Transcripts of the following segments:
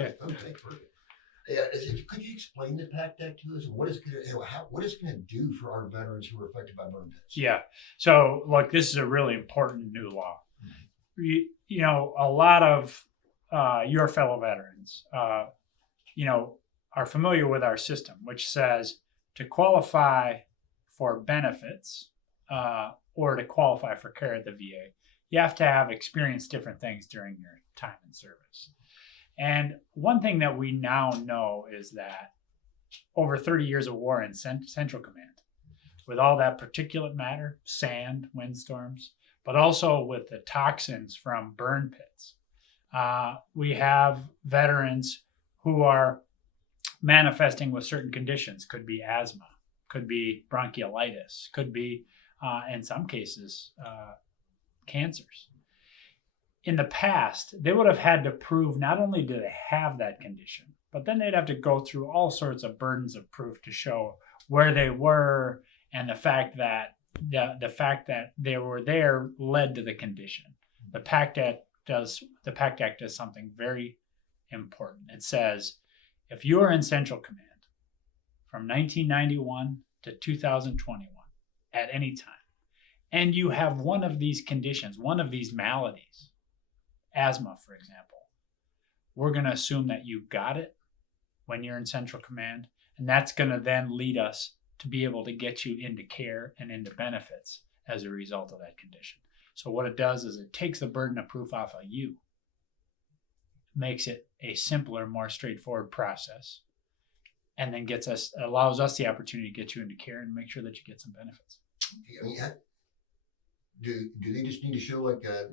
Okay. Okay, perfect. Yeah, could you explain the PACT Act to us? What is going to do for our veterans who are affected by burn pits? Yeah. So, look, this is a really important new law. You know, a lot of your fellow veterans, you know, are familiar with our system, which says to qualify for benefits or to qualify for care at the VA, you have to have experienced different things during your time in service. And one thing that we now know is that over 30 years of war in Central Command, with all that particulate matter, sand, windstorms, but also with the toxins from burn pits, we have veterans who are manifesting with certain conditions. Could be asthma, could be bronchiolitis, could be, in some cases, cancers. In the past, they would have had to prove not only do they have that condition, but then they'd have to go through all sorts of burdens of proof to show where they were and the fact that they were there led to the condition. The PACT Act does something very important. It says if you are in Central Command from 1991 to 2021 at any time, and you have one of these conditions, one of these maladies, asthma, for example, we're going to assume that you got it when you're in Central Command, and that's going to then lead us to be able to get you into care and into benefits as a result of that condition. So what it does is it takes the burden of proof off of you, makes it a simpler, more straightforward process, and then allows us the opportunity to get you into care and make sure that you get some benefits. I mean, do they just need to show like that?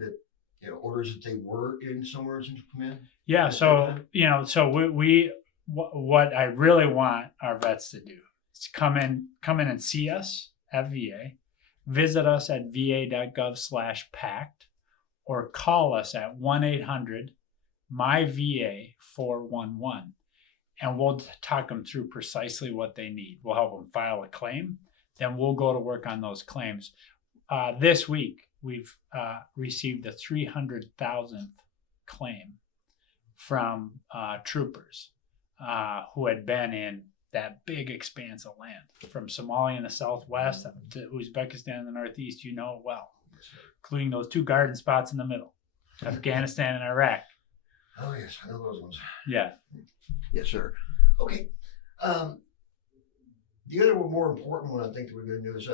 Orders that they were in somewhere in Central Command? Yeah. So what I really want our vets to do is come in and see us at VA, visit us at va.gov/PACT, or call us at 1-800-MY-VA-411, and we'll talk them through precisely what they need. We'll help them file a claim, then we'll go to work on those claims. This week, we've received the 300,000th claim from troopers who had been in that big expanse of land, from Somalia in the southwest to Uzbekistan in the northeast. You know it well, including those two garden spots in the middle, Afghanistan and Iraq. Oh yes, I know those ones. Yeah. Yes, sir. Okay. The other more important one I think that we're going to do is,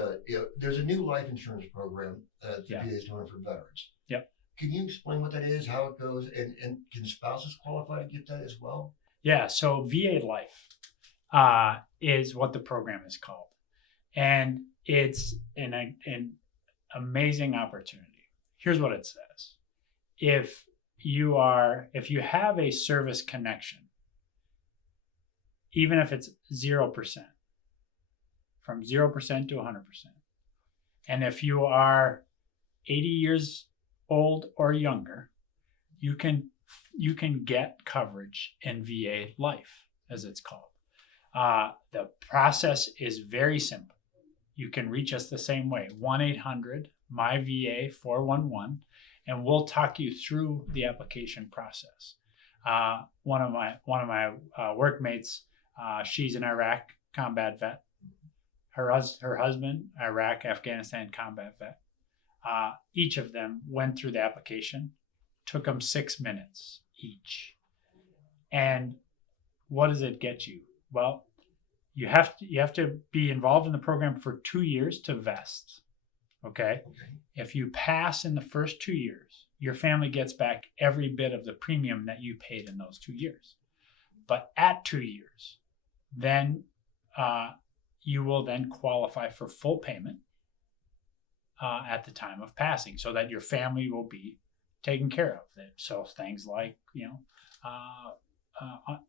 there's a new life insurance program that the VA is doing for veterans. Yep. Can you explain what that is, how it goes, and can spouses qualify to get that as well? Yeah. So VA Life is what the program is called, and it's an amazing opportunity. Here's what it says: if you have a service connection, even if it's 0%. From 0% to 100%. And if you are 80 years old or younger, you can get coverage in VA Life, as it's called. The process is very simple. You can reach us the same way, 1-800-MY-VA-411, and we'll talk you through the application process. One of my workmates, she's an Iraq combat vet. Her husband, Iraq, Afghanistan combat vet. Each of them went through the application. Took them 6 minutes each. And what does it get you? Well, you have to be involved in the program for 2 years to vest. Okay? If you pass in the first 2 years, your family gets back every bit of the premium that you paid in those 2 years. But at 2 years, then you will then qualify for full payment at the time of passing, so that your family will be taken care of. So things like,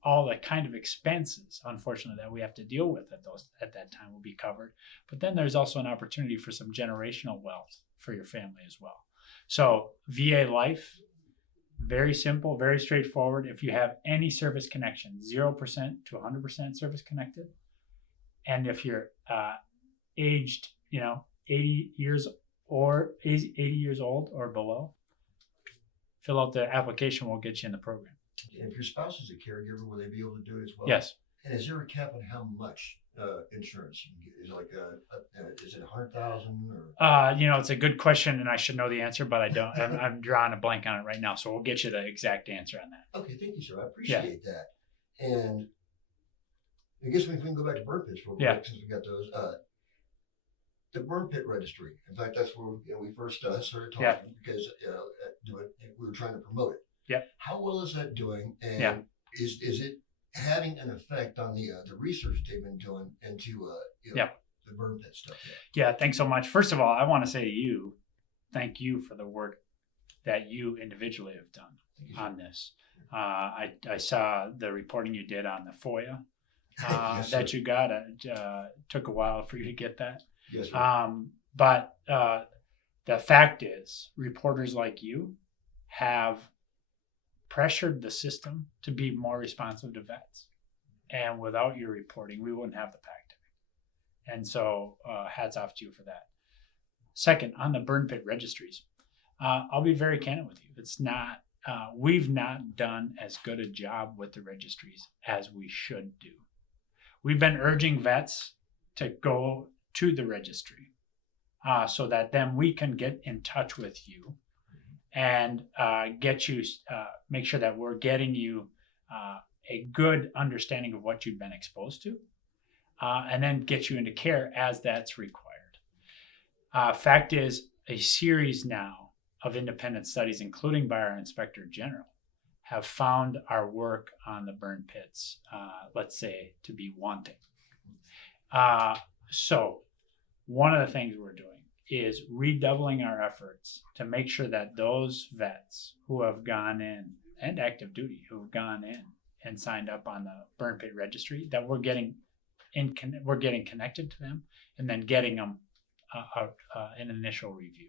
all the kind of expenses, unfortunately, that we have to deal with at that time will be covered. But then there's also an opportunity for some generational wealth for your family as well. So VA Life, very simple, very straightforward. If you have any service connection, 0% to 100% service connected, and if you're aged, 80 years old or below, fill out the application. We'll get you in the program. If your spouse is a caregiver, will they be able to do it as well? Yes. And is there a cap on how much insurance you can get? Is it like is it 100,000 or? It's a good question, and I should know the answer, but I don't. I'm drawing a blank on it right now, so we'll get you the exact answer on that. Okay, thank you, sir. I appreciate that. And I guess we can go back to burn pits real quick since we got those. The burn pit registry. In fact, that's where we first started talking because we were trying to promote it. Yeah. How well is that doing? And is it having an effect on the research they've been doing into the burn pit stuff? Yeah. Thanks so much. First of all, I want to say to you, thank you for the work that you individually have done on this. I saw the reporting you did on the FOIA Yes, that sir. you got. Took a while for you to get that. Yes, sir. But the fact is, reporters like you have pressured the system to be more responsive to vets. And without your reporting, we wouldn't have the PACT. And so hats off to you for that. Second, on the burn pit registries, I'll be very candid with you. It's not, we've not done as good a job with the registries as we should do. We've been urging vets to go to the registry so that then we can get in touch with you and get you, make sure that we're getting you a good understanding of what you've been exposed to, and then get you into care as that's required. Fact is, a series now of independent studies, including by our Inspector General, have found our work on the burn pits, let's say, to be wanting. So one of the things we're doing is redoubling our efforts to make sure that those vets who have gone in, and active duty, who have gone in and signed up on the burn pit registry, that we're getting connected to them and then getting them an initial review.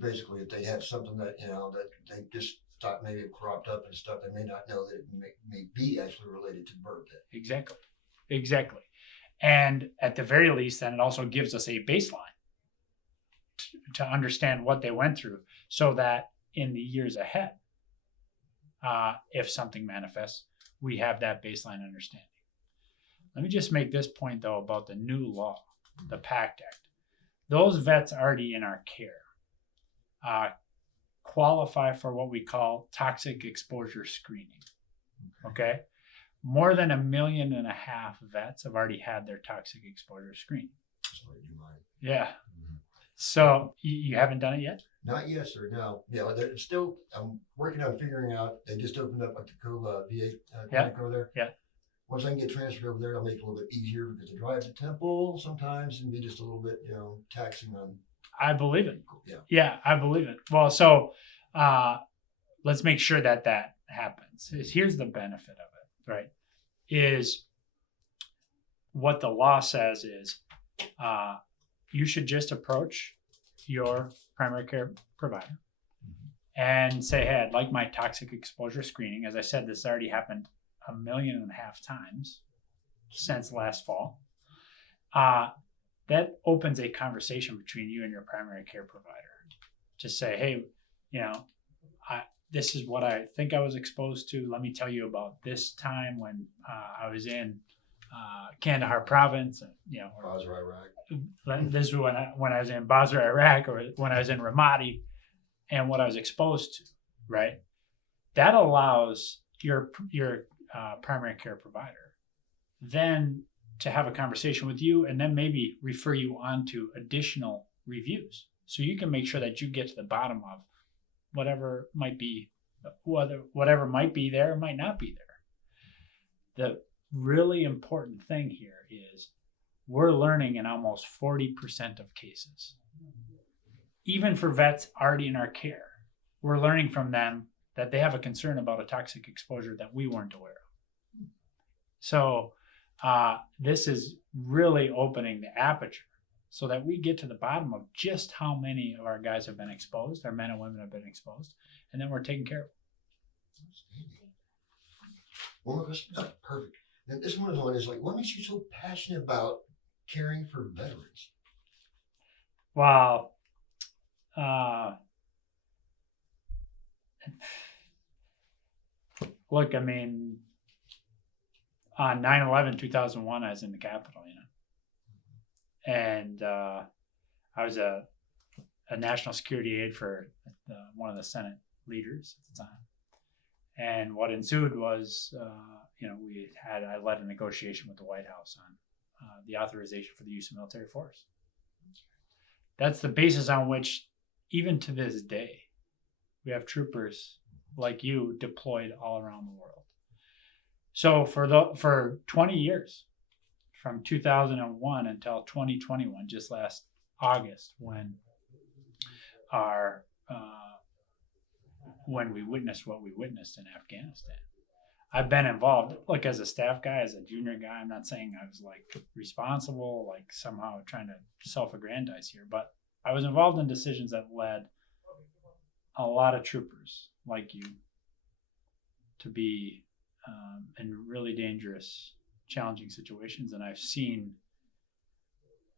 Basically, if they have something that that they just thought maybe it cropped up and stuff, they may not know that it may be actually related to burn pit. Exactly. And at the very least, then it also gives us a baseline to understand what they went through, so that in the years ahead, if something manifests, we have that baseline understanding. Let me just make this point, though, about the new law, the PACT Act. Those vets already in our care qualify for what we call toxic exposure screening. Okay? More than 1.5 million vets have already had their toxic exposure screening. Sorry, do mine. Yeah. Mm-hmm. So you haven't done it yet? Not yet, sir. No. Yeah, they're still. I'm working on figuring out. They just opened up at the VA clinic over there. Yeah. Once I can get transferred over there, it'll make it a little bit easier because the drive to Temple sometimes can be just a little bit, taxing on. I believe it. Yeah. I believe it. Well, so let's make sure that happens. Here's the benefit of it, right? Is what the law says is you should just approach your primary care provider and say, hey, I'd like my toxic exposure screening. As I said, this already happened 1.5 million times since last fall. That opens a conversation between you and your primary care provider to say, hey, this is what I think I was exposed to. Let me tell you about this time when I was in Kandahar province, Basra, Iraq. This is when I was in Basra, Iraq, or when I was in Ramadi, and what I was exposed to, right? That allows your primary care provider then to have a conversation with you and then maybe refer you on to additional reviews. So you can make sure that you get to the bottom of whatever might be there or might not be there. The really important thing here is we're learning in almost 40% of cases. Even for vets already in our care, we're learning from them that they have a concern about a toxic exposure that we weren't aware of. So this is really opening the aperture so that we get to the bottom of just how many of our guys have been exposed, our men and women have been exposed, and then we're taking care of it. One more question. Perfect. And this one is like, what makes you so passionate about caring for veterans? Wow. look, I mean, on 9/11/2001, I was in the Capitol, and I was a national security aide for one of the Senate leaders at the time. And what ensued was, I led a negotiation with the White House on the authorization for the use of military force. That's the basis on which, even to this day, we have troopers like you deployed all around the world. So for 20 years, from 2001 until 2021, just last August, when we witnessed what we witnessed in Afghanistan, I've been involved, like as a staff guy, as a junior guy. I'm not saying I was like responsible, like somehow trying to self-aggrandize here, but I was involved in decisions that led a lot of troopers like you to be in really dangerous, challenging situations. And I've seen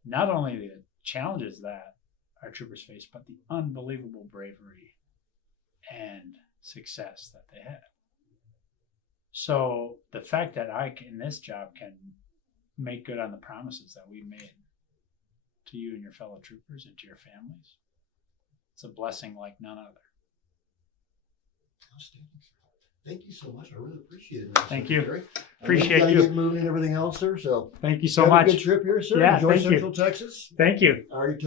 not only the challenges that our troopers face, but the unbelievable bravery and success that they had. So the fact that I, in this job, can make good on the promises that we made to you and your fellow troopers and to your families, it's a blessing like none other. Outstanding. Thank you so much. I really appreciate it. Thank you. Jerry. Appreciate you. Get moving and everything else, sir. So thank you so have much. a good trip here, sir. Yeah, Enjoy thank you. Central Texas. Thank you. All right,